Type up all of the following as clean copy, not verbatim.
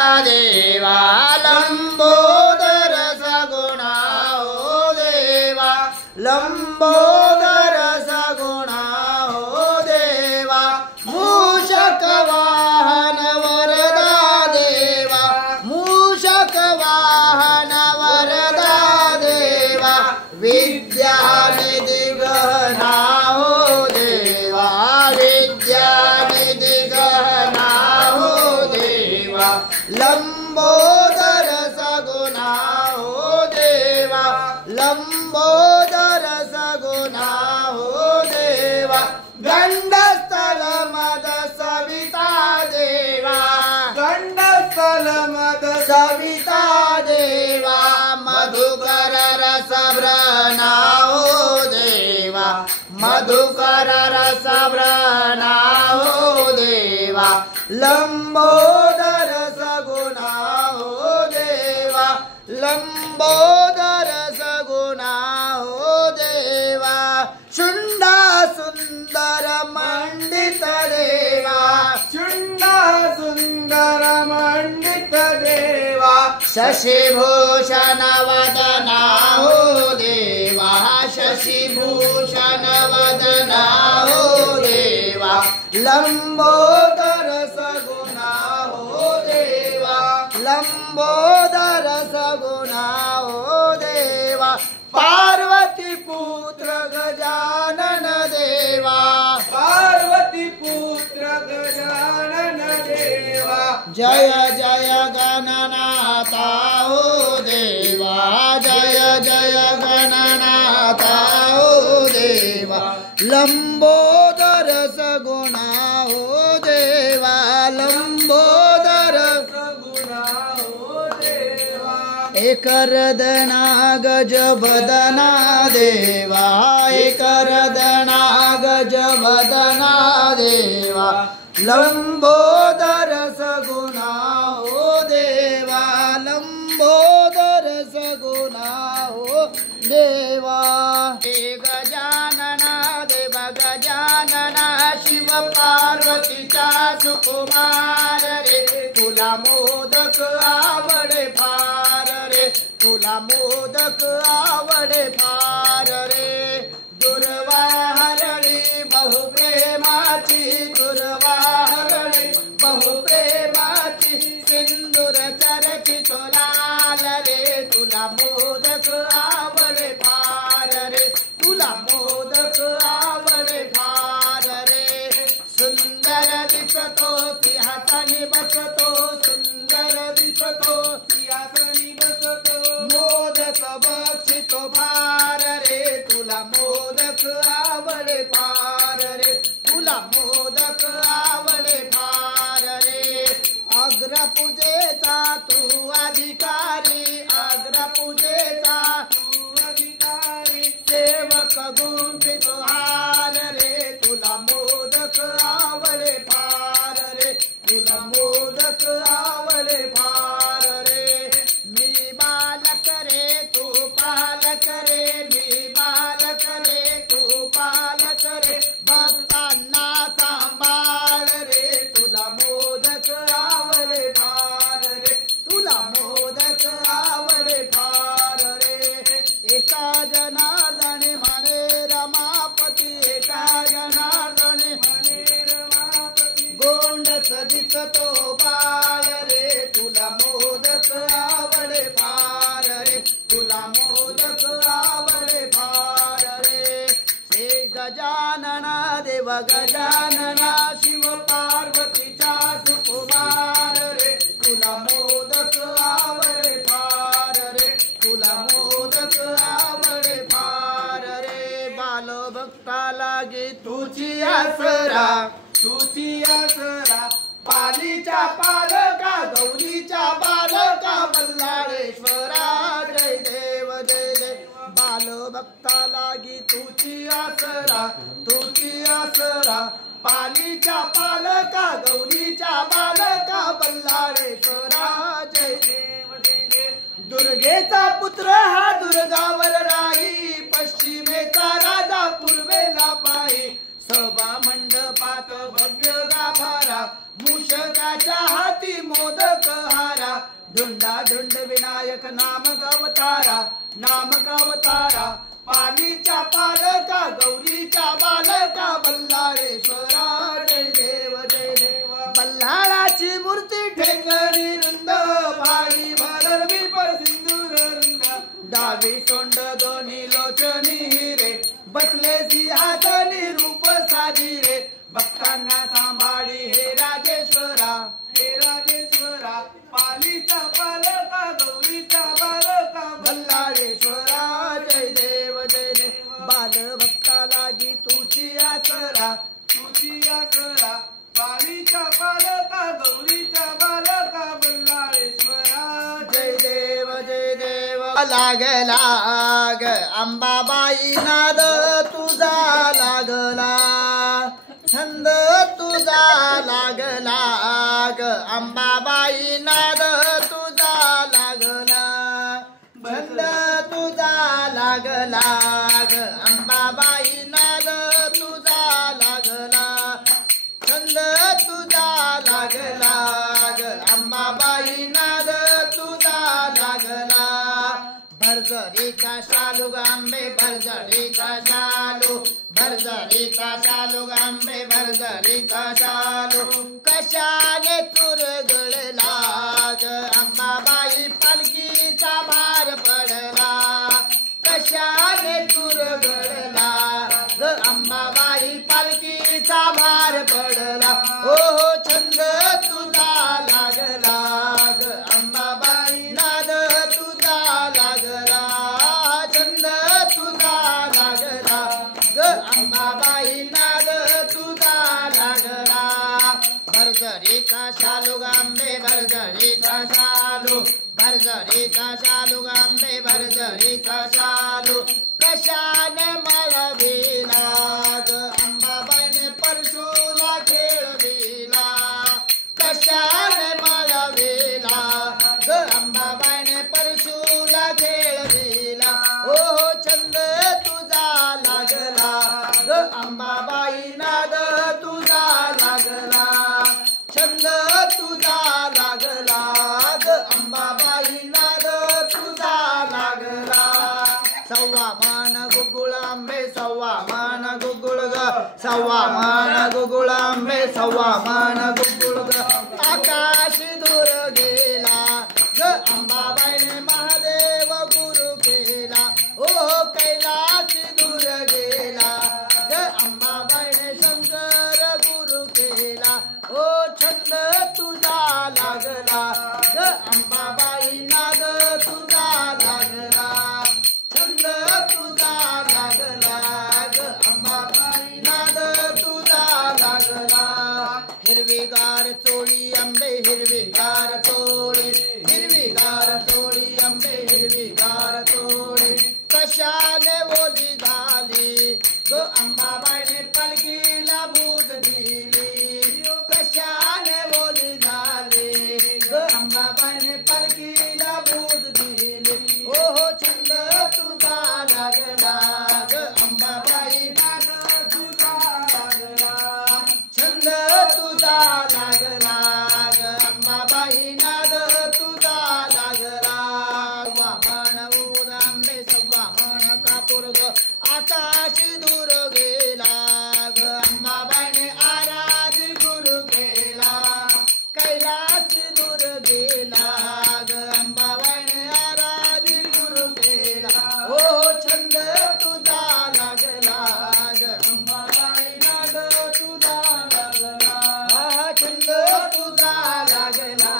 देवा लंबोदर सगुणा हो देवा लंबोदर सगुणा हो देवा मूषक वाहन वरदा देवा मूषक वाहन वरदा देवा विद्यानिधि गहना हो देवा विद्यानिधि गहना हो देवा लंबोदर सगुणा हो देवा लंबोदर सगुणा हो देवा गंडस्थल मद सविता देवा गंडस्थल मद सविता देवा मधुकर रस व्रणा हो देवा मधुकर रस व्रणा हो देवा लंबोदर सगुणा हो देवा लंबोदर सगुणा हो देवा शुंडा सुंदर मंडित देवा शुंडा सुंदर मंडित देवा शशिभूषण वदना हो देवा शशिभूषण वदना हो देवा लंबोदर सगुणा हो देवा लंबोदर सगुणा हो देवा पार्वती पुत्र गजानन देवा पार्वती पुत्र गजानन देवा जय जय गणनाथा हो देवा जय जय गणनाथा हो देवा लंबोदर सगुणा हो देवा लंबोदर सगुणा हो देवा एक रदना गज बदना देवा एक रदना गज बदना देवा लंबोदर सगुणा हो देवा लंबोदर सगुणा हो देवा गजानना देवा गजानना शिव पार्वतीचा सुकुमार रे तुला मोदक आवडे फार रे तुला मोदक आवडे फार रे दुर्वा हरणी बहुप्रेमाची दुर्वा हरणी बहुप्रेमाची सिंदूर चरची तोलाल रे तुला मोदक आवडे फार रे तुला मोदक आवडे फार रे सुंदर दिसतो सिंहासनी बसतो सुंदर दिसतो सिंहासनी बसतो मोदक बक्षितो फार रे तुला मोदक आवडे फार रे तुला मोदक आवडे फार रे अग्रपूजेचा तू अधिकारी अग्रपूजेचा तू अधिकारी सेवक गुंफितो हार रे तुला मोदक आवडे फार रे तुला मोदक आवडे फार रे मी बालक रे तू पालक रे मी बालक रे तू पालक रे भक्तांना सांभाळ रे तुला मोदक आवडे फार रे तुला मोदक आवडे फार रे एका जनार्दने म्हणे रमापती एका जनार्दने म्हणे रमापती गोंडस दिसतो बाळ रे तुला मोदक आवडे फार रे तुला मोदक आवडे फार रे हे गजानना देव गजानना शिव पार्वतीचा सुकुमार रे तुला मोदक आवडे फार रे तुला मोदक आवडे फार रे बालभक्ता लागे तुझी आसरा तुझी आसरा पालीच्या पालका गौरीच्या बालका बल्लाळेश्वरा जय देव जय देव बालभक्ता लागी तुझी आसरा तुझी आसरा पालीच्या पालका गौरीच्या बालका बल्लाळेश्वरा जय देव जय देव दुर्गेचा पुत्र हा दुर्गावर राही पश्चिमेचा राजा पूर्वेला पाही सभा मंडपात भव्य गाभारा मूषकाच्या हाती मोदक हारा धुंडा धुंड विनायक नाम गवतारा नाम गवतारा पालीच्या पालका गौरीच्या बालका बल्लाळेश्वरा जय देव जय देव बल्लाळाची मूर्ती ठेंगणी रुंद भाडी भरवी पर सिंदूर रुंद डावी सोंड दोन्ही लोचनी हिरे बसले सिंहासनी रूप साजी रे भक्तांना सांभाळी हे राजेश्वरा पालीचा पालका गौरीचा बालका बल्लाळेश्वरा जय देव बाल भक्ता लागी तुझी आसरा पालीचा पालका गौरीचा बालका बल्लाळेश्वरा जय देव लाग लाग अंबाबाई नाद तुझा लागला छंद तुझा लाग लाग अंबाबाई नाद तुझा लागला छंद तुझा लाग लाग अंबाबाई नाद तुझा लागला छंद तुझा लाग लाग अंबाबाई नाद तुझा लागला भरजरीचा शालू गांबे भरजरीचा शालू भरजरीचा शालू गांबे भरजरीचा शालू कशाने चुरगळला ग अंबाबाई पालखीचा भार पडला कशाने चुरगळला ग अंबाबाई पालखीचा भार पडला हो छंद तुझा लागला ग अंबाबाई नाद तुझा लागला छंद तुझा लागला ग अंबाबाई नाद तुझा लागला भरजरीचा शालू गांबे भरजरीचा शालू भरजरीचा शालू गांबे भरजरीचा शालू कशाने मळविला ग अंबाबाईने परशुला खेळविला कशाने मळविला ग अंबाबाईने परशुला खेळविला ओ छंद तुझा लागला ग अंबाबाई नाद तुझा लागला छंद तुझा लागला ग अंबाबाई नाद तुझा लागला सव्वा मान गुगुळ आंबे सव्वा मान गुगुळ ग सव्वा मान गुगुळ आंबे सव्वा मान गुगुळ ग आकाश दूर गेला ग अंबाबाईने महादेव गुरु केला ओ कैलास दूर गेला ग अंबाबाईने शंकर गुरु केला ओ छंद तुझा लागला ग अंबाबाई नाद तुझा लागला छंद तुझा लागला ग अंबाबाई नाद तुझा लागला हिरवीगार चोळी आंबे हिरवीगार चोळी हिरवीगार चोळी आंबे हिरवीगार चोळी कशाने ओली झाली ग अंबाबाईने पालखीला भूत दिली कशाने ओली झाली ग अंबाबाईने पालखीला भूत दिली ओ छंद तुझा लागला ग अंबाबाई नाद तुझा लागला छंद तुझा लागला ग अंबाबाई नाद तुझा लागला वामन उदांबे सव्वा मन कापूर ग आकाश दूर गेला ग अंबाबाईने आराध गुरु केला कैलास दूर गेला ग अंबाबाईने आराध गुरु केला ओ छंद तुझा लागला ग अंबाबाई नाद तुझा लागला छंद तुझा लागला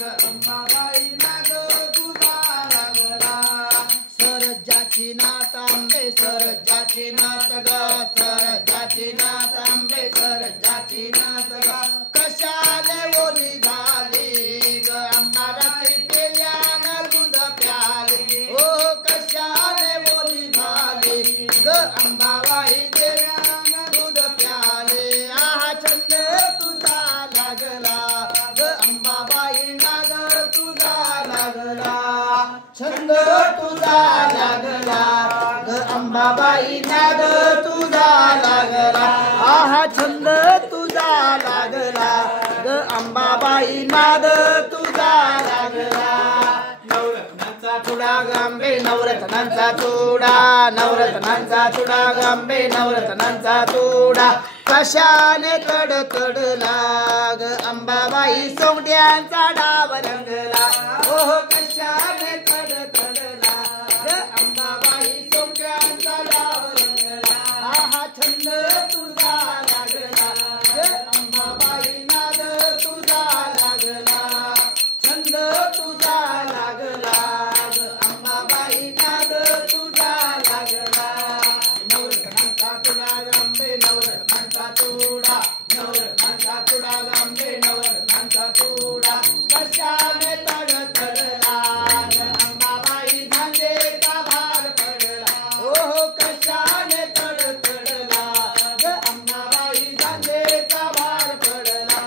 ग अंबाबाई नाद तुझा लागला सरजाची नात आंबे सरजाची नात ग सरजाची नात आंबे सरजाची नात ग कशाने ओली झाली ग अंबारात्री पेल्यानं दूध प्याली ओ कशाने ओली झाली ग अंबाबाई पेल्यानं दूध प्याली आहा छंद तुझा लागला ग अंबाबाई नाद तुझा लागला छंद तुझा लागला ग अंबाबाई नाद तुझा लागला आहा छंद तुझा लागला ग अंबाबाई नाद तुझा लागला नवरत्नांचा चुडा गांबे नवरत्नांचा चुडा नवरत्नांचा चुडा गांबे नवरत्नांचा चुडा कशाने तडतडला ग अंबाबाई सोंगट्यांचा डाव रंगला ओ कशाने तडतडला ग अंबाबाई सोंगट्यांचा डाव रंगला हा छंद तुझा लागला ग अंबाबाई नाद तुझा लागला छंद तुझा लागला ग अंबाबाई नाद तुझा लागला नवरत्नांचा चुडा गांबे नवरत्नांचा चुडा नवरत्नांचा चुडा गांबे नवरत्नांचा चुडा कशाने तडतडला ग अंबाबाई झांजेचा भार पडला ओ कशाने तडतडला ग अंबाबाई झांजेचा भार पडला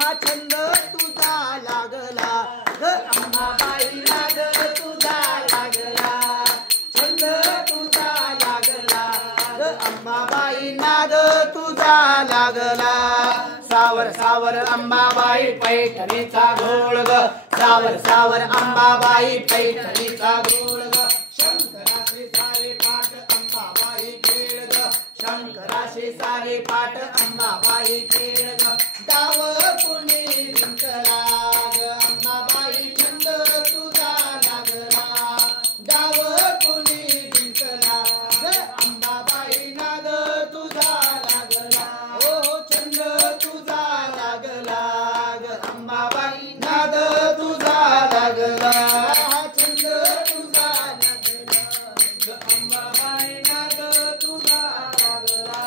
हा छंद तुझा लागला ग अंबाबाई नाद तुझा लागला छंद तुझा लागला ग अंबाबाई नाद तुझा लागला सावर सावर अंबाबाई पैठणीचा घोळ ग सावर सावर अंबाबाई पैठणीचा घोळ ग शंकराशी सारे पाठ अंबाबाई खेळ ग शंकराशी सारे पाठ अंबाबाई खेळ ग डाव कुणी जिंकला ग अंबाबाई छंद तुझा लागला डाव कुणी जिंकला ग अंबाबाई नाद तुझा लागला ओ छंद तुझा लागला ग अंबाबाई नाद तुझा लागला छंद तुझा लागला ग अंबाबाई नाद तुझा लागला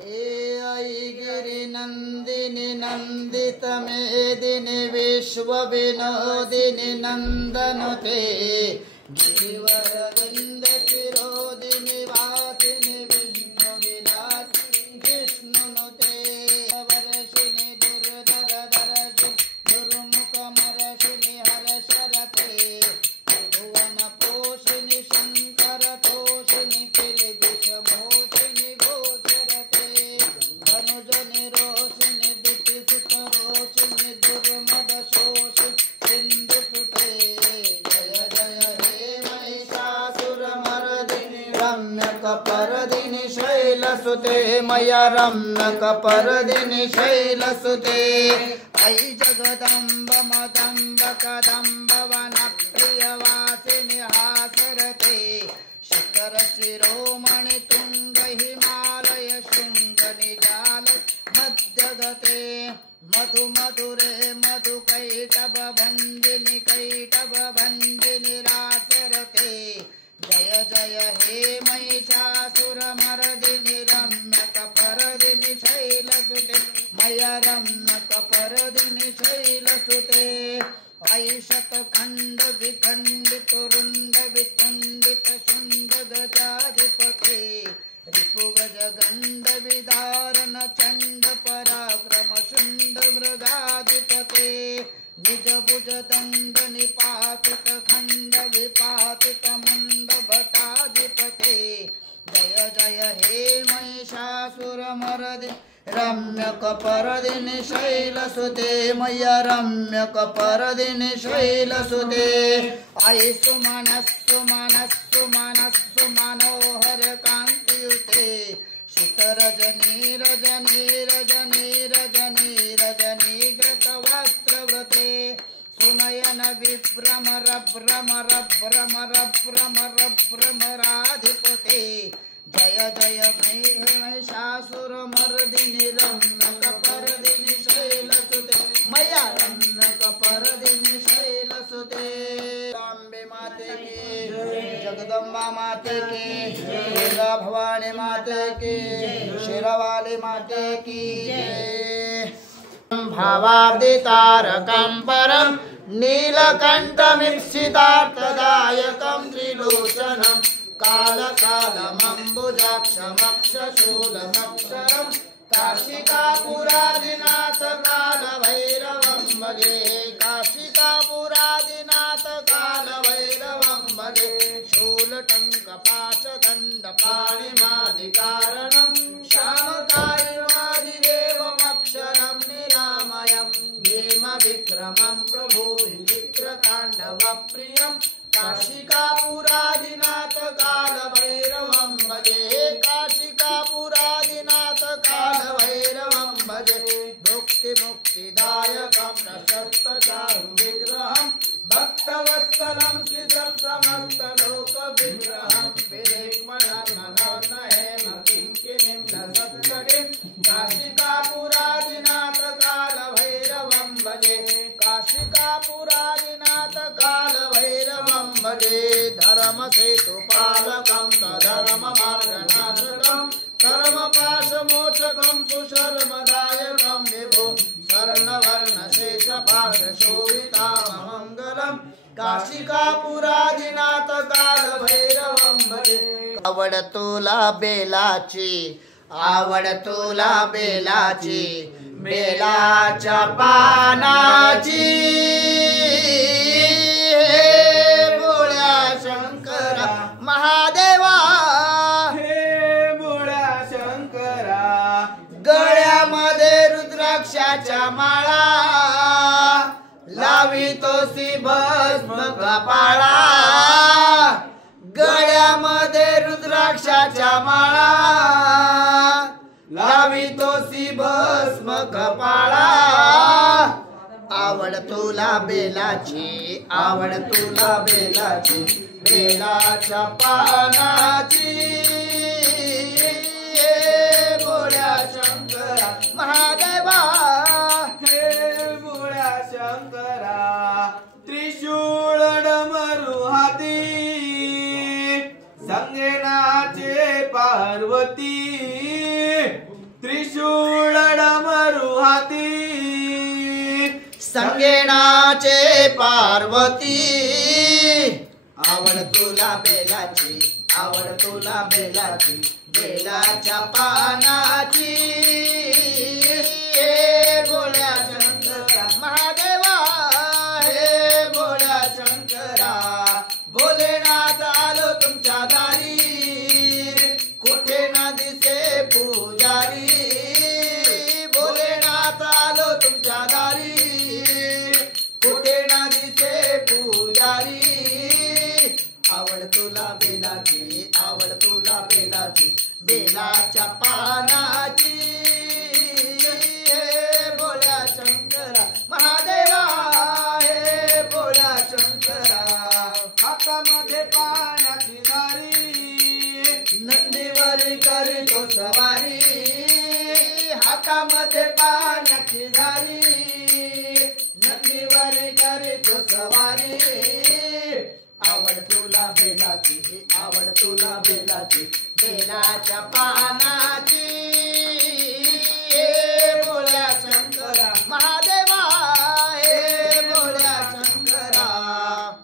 हे आई गिरी नंदिनी नंदित मेदिनी विश्व विनोदिनी नंदनुते गिरिवर वृंद शिरोदिनी वासिनी विष्णु विलासिनी विष्णुनुते वर्षिणी दुर्धर दर्शिनी दुर्मुख मर्शिनी हर्षरते भुवन पोषिणी शंकर तोषिणी किलबिष मोषिणी गोचरते धनुजनि रोषिणी दितिसुत रोषिणी दुर्मद शोषिणी सिंधुसुते जय जय हे महिषासुरमर्दिनि रम्यकपर्दिनि शैलसुते मया रम्यकपर्दिनि शैलसुते ऐ जगदम्ब मदम्ब कदम्ब वनप्रियवासिनि हासरते शिखर शिरोमणि तुंग हिमालय शृंग निजाल मध्यगते मधु मधुरे मधु कैटभ भंजिनि रासरते जय जय हे महिषासुरमर्दिनि रम्यकपर्दिनि शैलसुते मया रम्यकपर्दिनि शैलसुते ऐ शतखंड विखंडित रुंड विखंडित शुंड गजाधिपते रिपुगज गंड विदारण चंड पराक्रम शुंड मृगाधिपते निज भुज दंड निपातित खंड विपातित मुंड भटाधिपते जय जय हे महिषासुरमर्दिनि रम्यकपर्दिनि शैलसुते मया रम्यकपर्दिनि शैलसुते ऐ सुमनस्सु मनोहर कांतियुते शीतरजनी रजनी रजनी रजनी रजनी घृतवस्त्रव्रते सुनयन विभ्रमर भ्रमर भ्रमर भ्रमर भ्रमराधिपते जय जय महिषासुरमर्दिनि रम्यकपर्दिनि शैलसुते मया रम्यकपर्दिनि शैलसुते अम्बे माते की जगदम्बा माते की दुर्गा भवानी माते की शेरावाली माते की भावाब्धितारकं परं नीलकण्ठमीप्सितार्थदायकं त्रिलोचनं कालकालमम्बुजाक्षमक्षशूलमक्षरं काशिकापुरादिनाथ कालभैरवं भजे काशिकापुरादिनाथ कालभैरवं भजे शूलटङ्कपाशदण्डपाणिमादिकारणं श्यामकायमादिदेवमक्षरं निरामयं भीमविक्रमं भैरवप्रियं काशिकापुरादिनाथ कालभैरवं भजे काशिकापुरादिनाथ कालभैरवं भजे मुक्तिदायकं प्रशस्तचारु विग्रहं भक्तवत्सलं श्रीधर समस्त लोक विग्रहं किंकिणीं लसत्कटिं काशिकापुरादिनाथ कालभैरवं भजे काशिकापुरादिनाथ कालभैरवं भजे धर्मसेतुपालकं सधर्ममार्गनाशकं कर्मपाशमोचकं सुशर्मदायकं विभो स्वर्णवर्णशेषपाशशोभिताममङ्गलं काशिकापुरादिनाथ कालभैरवं भजे आवड तुला बेलाची आवड तुला बेलाची बेलाच्या पानाची हे भोळ्या शंकरा महादेवा हे भोळ्या शंकरा गळ्यामध्ये रुद्राक्षाच्या माळा लावितोसी भस्म कपाळा गळ्यामध्ये रुद्राक्षाच्या माळा लावितोसी भस्म कपाळा आवड तुला बेलाची आवड तुला बेलाची बेलाच्या पानाची हे भोळ्या शंकरा महादेवा हे भोळ्या शंकरा त्रिशूळ डमरू हाती संगेनाचे पार्वती त्रिशूळ डमरू हाती संगेनाचे पार्वती आवड तुला बेलाची आवड तुला बेलाची बेलाच्या पानाची हे भोळ्या शंकरा महादेवा हे भोळ्या शंकरा भोलेनाथ आलो तुमच्या दारी कुठे ना दिसे पुजारी भोलेनाथ आलो तुमच्या दारी कुठे ना दिसे पुजारी आवड तुला बेलाची आवड तुला बेलाची बेलाच्या पानाची हे भोळ्या शंकरा महादेवा हे भोळ्या शंकरा हातामध्ये पाण्याची नारी नंदीवरी करीतो सवारी हातामध्ये पाण्याची झारी नंदीवरी करीतो सवारी आवड तुला बेलाची आवड तुला बेलाची बेलाच्या पानाची हे भोळ्या शंकरा महादेवा हे भोळ्या शंकरा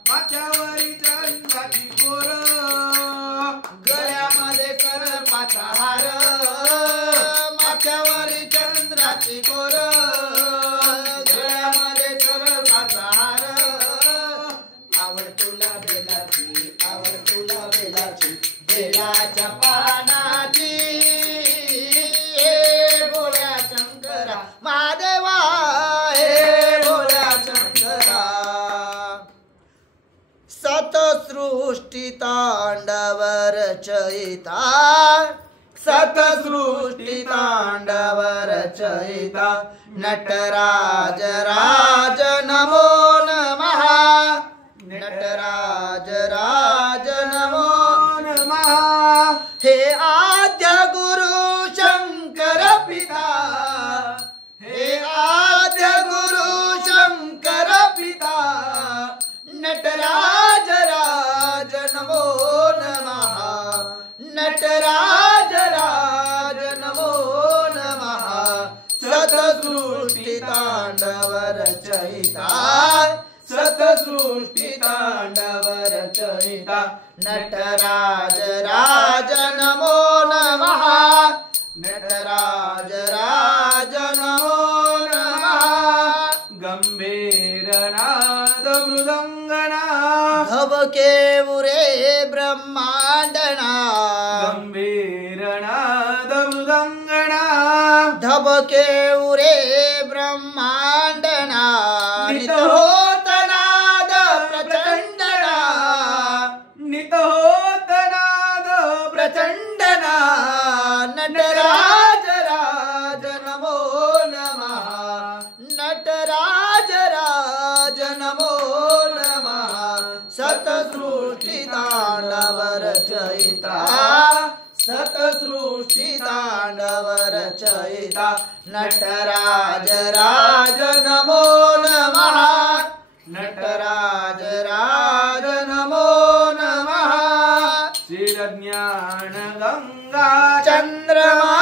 माथ्यावरी चंद्राची कोर गळ्यामध्ये सर्पाचा हार माथ्यावरी चंद्राची कोर गळ्यामध्ये सर्पाचा हार आवड तुला बेलाची आवड तुला बेलाची बेलाच्या पानाची हे भोळ्या शंकरा महादेवा हे भोळ्या शंकरा सतसृष्टी तांडव रचयिता सतसृष्टी तांडव रचयिता नटराज राज नमो नमः नटराज राज नमो नमः हे आद्य गुरु शंकर पिता हे आद्य गुरु शंकर पिता नटराज राज नमो नमः नटराज राज नमो नमः सतसृष्टी तांडव रचयिता सतसृष्टी तांडव रचयिता नटराज राज नमो नमः नटराज राज नमो नमः गंभीरनाद मृदंगना धबके उरे ब्रह्मांडना गंभीरनाद मृदंगना धबके उरे ब्रह्मांडना नित होत नाद प्रचंड रचयिता सतसृष्टि तांडव रचयिता नटराज राज नमो नमः नटराज राज नमो नमः चिरज्ञान गंगा चंद्रमा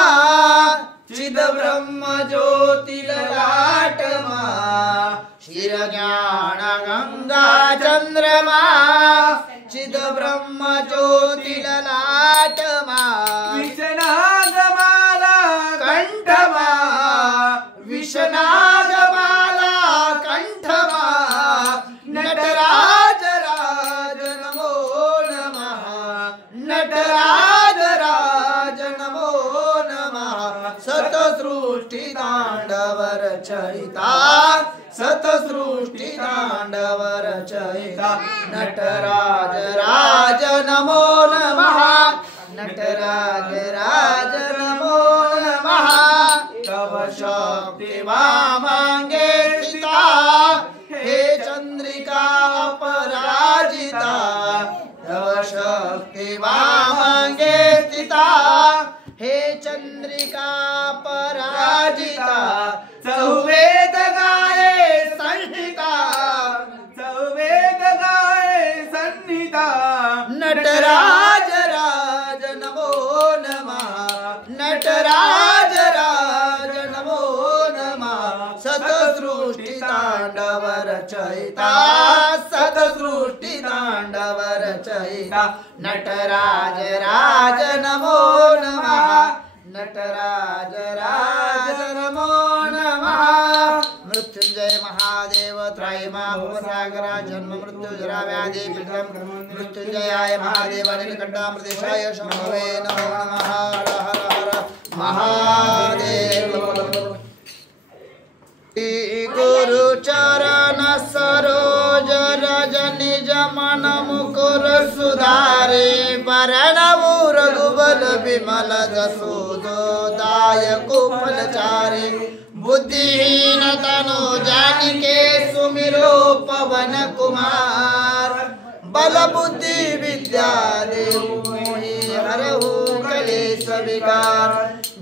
चिद ब्रह्म ज्योति ललाटमा शिर ज्ञान गंगा चंद्रमा चिद ब्रह्म ज्योति ललाटमा विषनागमाला कंठमा विषनागमाला कंठमा नटराज राज नमो नमः नटराज राज नमो नमः सतसृष्टि तांडव रचयिता सतसृष्टि तांडव रचयिता नटराज राज नमो नमः नटराज राज नमो नमः तव शक्ति मांगे सीता हे चंद्रिका अपराजिता तव शक्ति मांगे सीता हे चंद्रिका पराजिता चौवेद गाये संहिता सवेद गाये सन्निता नटराज राज नमो नमः नटराज राज नमो नमः सतसृष्टि तांडव रचयिता सतसृष्टि तांडव रचयिता नटराज राज नमो नमः नटराज राज नमो नमः मृत्युंजय महादेव त्रयीमा भवसागरा जन्म मृत्यु जरा व्याधि पीठम मृत्युंजयाय महादेव नीलकंठामृतेशाय शंभवे नमो नमः हर हर हर महादेव गुरु चरण सरोज रज निज मन मुकुर सुधारे वरणवु रघुबल विमल जसो दायको फलचारे बुद्धिहीन तनु जानिके सुमिरो पवन कुमार बल बुद्धि विद्या देहु मोहि हरहु कलेश विकार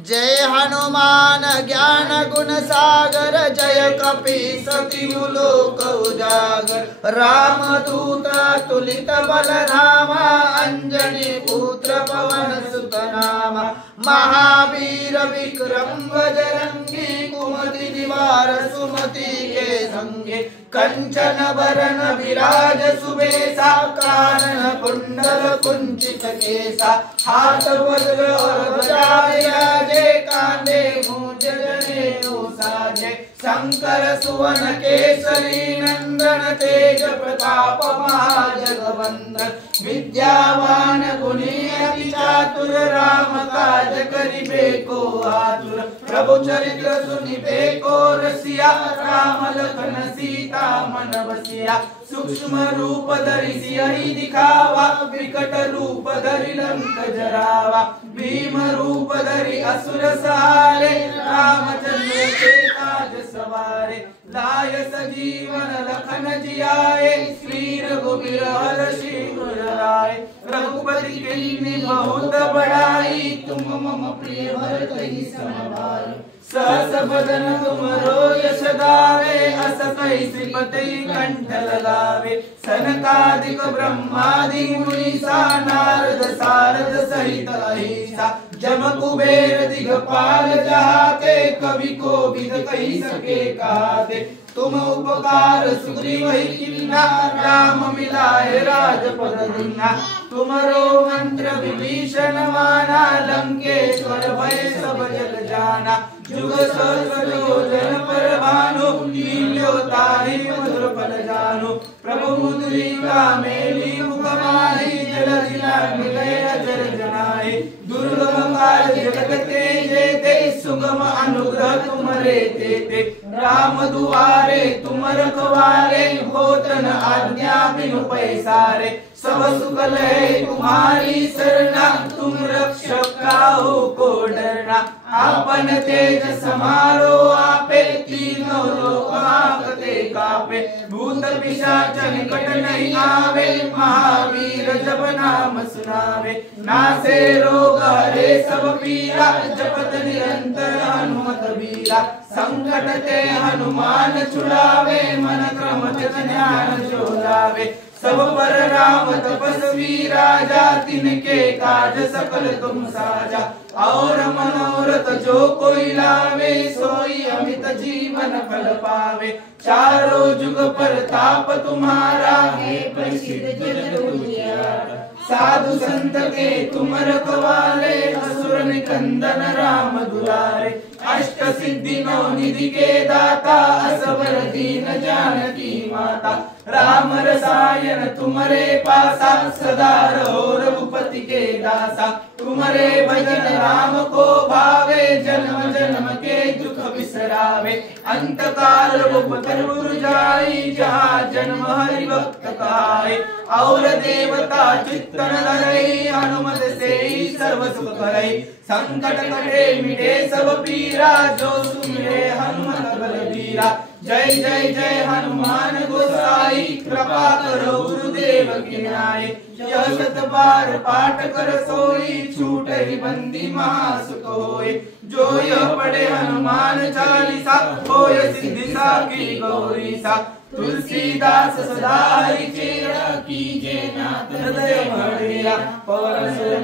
जय हनुमान ज्ञान गुण सागर जय कपीस तिहु लोक उजागर राम दूत तुलित बल धामा अंजनी पुत्र पवन सुत नामा महावीर विक्रम बजरंगी कुमति निवार सुमति के संगे कंचन बरन विराज सुबेसा कानन कुंडल कुंचित केसा हाथ वज्र और ध्वजा विराजे कांधे मूंज जनेऊ साजे शंकर सुवन केसरी नंदन तेज प्रताप महाजगवंदन विद्यावान गुणी अति चातुर राम काज करिबे को आतुर प्रभु चरित्र सुनिबे को रसिया राम लखन सीता मन बसिया सूक्ष्म रूप धरि सियहि दिखावा विकट रूप धरि लंक जरावा भीम रूप धरि असुर सहारे रामचंद्र के काज सवारे लाय सजीवन लखन जियाए श्री रघुबीर हरषि मुरारे रघुपति कीन्ही बहुत बड़ाई तुम मम प्रिय भरतहि समभाई सहस बदन तुमरो यश गावे अस कहि श्रीपति कंठ लगावे सनकादिक ब्रह्मादि मुनीसा नारद सारद सहित अहिसा जम कुबेर दिगपाल जहाते कवि को विद कहि सके कहाते तुम उपकार सुग्रीव ही कीन्हा राम मिलाए राजपद दीन्हा तुमरो मंत्र विभीषण माना लंकेश्वर भय सब जग जाना जुग सहस्र योजन पर भानु लील्यो ताहि मधुर फल जानु प्रभु मुद्रिका मेली मुखमाहि जलधि लांघि गए अजर जनाहि दुर्गम काज जगत तेजे ते सुगम अनुग्रह तुम्हारे ते राम दुआरे तुम रखवारे होत न आज्ञा बिनु पैसारे सब सुख लय तुम्हारी सरना तुम रक्षक काहू को डरना आपन तेज समारो आपे तीनों लोक कांपते कापे भूत पिशाच निकट नहीं आवे महावीर जब नाम सुनावे नासे रोग हरे सब पीरा जपत निरंतर हनुमत बीरा संकट ते हनुमान छुड़ावे मन क्रम ध्यान जो लावे सब पर राम तपस्वी राजा तिनके काज सकल तुम साजा और मनोरथ जो कोई लावे सोई अमित जीवन फल पावे चारों जुग पर ताप तुम्हारा है प्रसिद्ध जगत उजियारा साधु संत के तुम रखवाले असुर निकंदन राम दुलारे अष्ट सिद्धि नौ निधि के दाता असवर दीन जानकी माता राम रसायन तुम्हारे पासा सदा रहो रघुपति के दासा तुम्हारे भजन राम को भावे जन्म जन्म के दुख बिसरावे अंत काल रघुपति पुर जाई जहाँ जन्म हरि भक्त कहाए और देवता चित्तन धरई हनुमत से ही सर्व सुख करई संकट कटे मिटे सब पीरा जो सुमिरे हनुमत बलबीरा जय जय जय हनुमान गोसाई कृपा करो गुरुदेव की नाय यह शत बार पाठ कर सोई छूटे बंदी महासुख होए जो यह पढ़े हनुमान चालीसा होय सिद्धि साकी गौरी सा तुलसीदास सदा हरि चेरा कीजे नाथ हृदय मणिया पवन सुर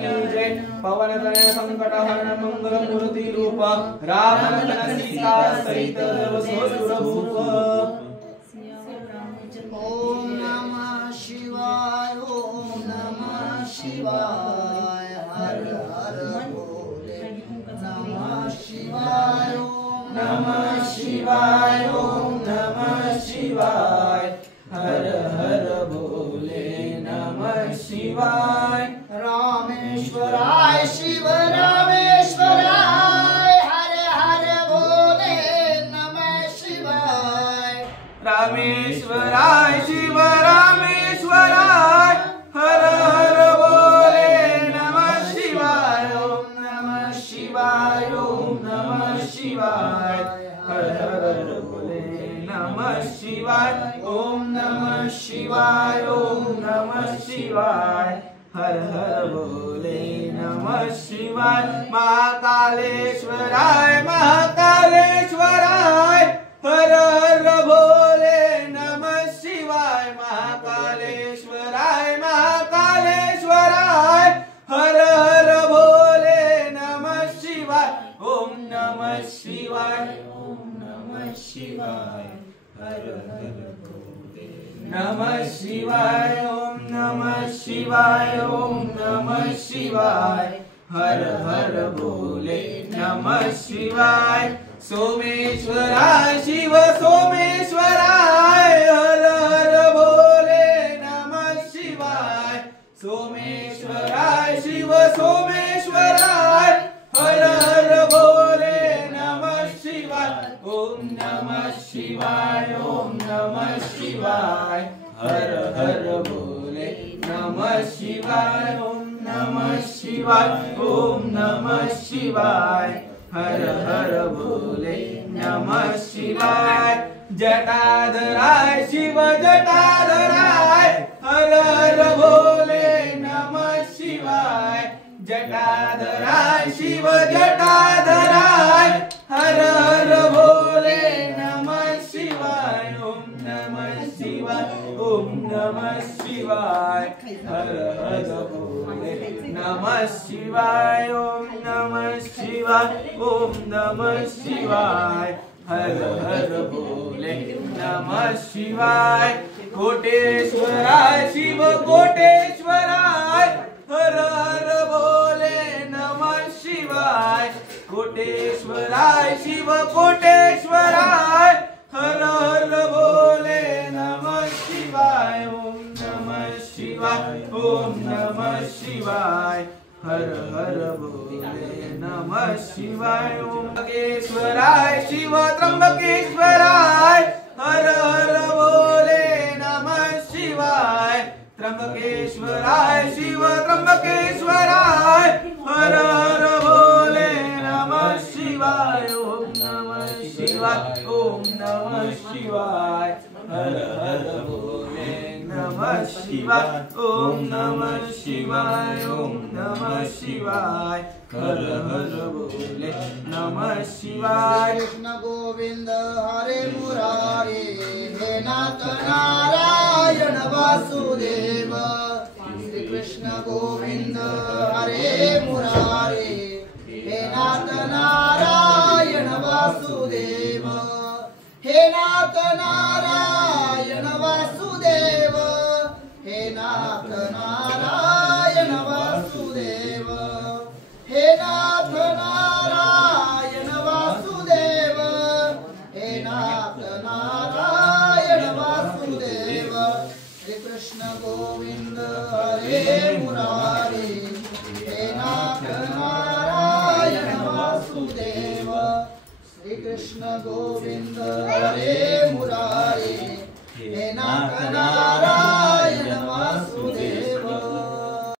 कीजे पवन तनय संकट हरण मंगल मूर्ति रूप राम लखन सीता सहित सुर भूप ओम नमः शिवाय ओम नमः शिवाय हर हर भोले नमः शिवाय ओम नमः शिवाय ओम नमः शिवाय हर हर भोले नमः शिवाय रामेश्वराय शिव रामेश्वराय हर हर भोले नमः शिवाय रामेश्वराय शिव रामेश्वराय हर हर भोले नमः शिवाय ओम नमः शिवाय ओम नमः शिवाय हर हर भोले नमः शिवाय ओम नमः शिवाय ओम नमः शिवाय हर हर भोले नमः शिवाय महाकालेश्वराय महाकालेश्वराय हर हर भोले नमः शिवाय महाकालेश्वराय महाकालेश्वराय हर हर भोले नमः शिवाय ओम नमः शिवाय ओम नमः शिवाय हर हर भोले नमः शिवाय ओम नमः शिवाय ओम नमः शिवाय हर हर भोले नमः शिवाय सोमेश्वराय शिव सोमेश्वराय हर हर भोले नमः शिवाय सोमेश्वराय शिव सोमेश्वराय हर हर भोले नमः शिवाय ओम नमः शिवाय ओम नमः शिवाय हर हर भोले नमः शिवाय ओम नमः शिवाय ओम नमः शिवाय हर हर भोले नमः शिवाय जटाधराय शिव जटाधराय हर हर भोले नमः शिवाय जटाधराय शिव जटाधराय हर हर भोले नमः शिवाय ओम नमः शिवाय ओम नमः शिवाय हर हर भोले नमः शिवाय ओम नमः शिवाय ओम नमः शिवाय हर हर भोले नमः शिवाय कोटेश्वराय शिव कोटेश्वराय हर हर भोले नमः शिवाय कोटेश्वराय शिव कोटेश्वराय हर हर भोले नमः शिवाय ओम नमः शिवाय ओम नमः शिवाय हर हर भोले नमः शिवाय। ओम त्र्यंबकेश्वराय शिव त्र्यंबकेश्वराय हर हर भोले नमः शिवाय। त्र्यंबकेश्वराय शिव त्र्यंबकेश्वराय हर हर भोले नमः शिवाय। ओम नमः शिवाय ओम नमः शिवाय हर हर भोले नमः शिवाय। ओम नमः शिवाय ओम नमः शिवाय हर हर भोले नमः शिवाय। कृष्ण गोविंद हरे मुरारे हे नाथ नारायण वासुदेव। श्री कृष्ण गोविंद हरे मुरारे हे नाथ नारायण वासुदेव। हे नाथ नारायण वासुदेव। हे नाथ नारायण वासुदेव। हे नाथ नारायण वासुदेव। हे नाथ नारायण वासुदेव। श्री कृष्ण गोविंद हरे मुरारे हे नाथ नारायण वासुदेव। श्री कृष्ण गोविंद हरे मुरारे हे नाथ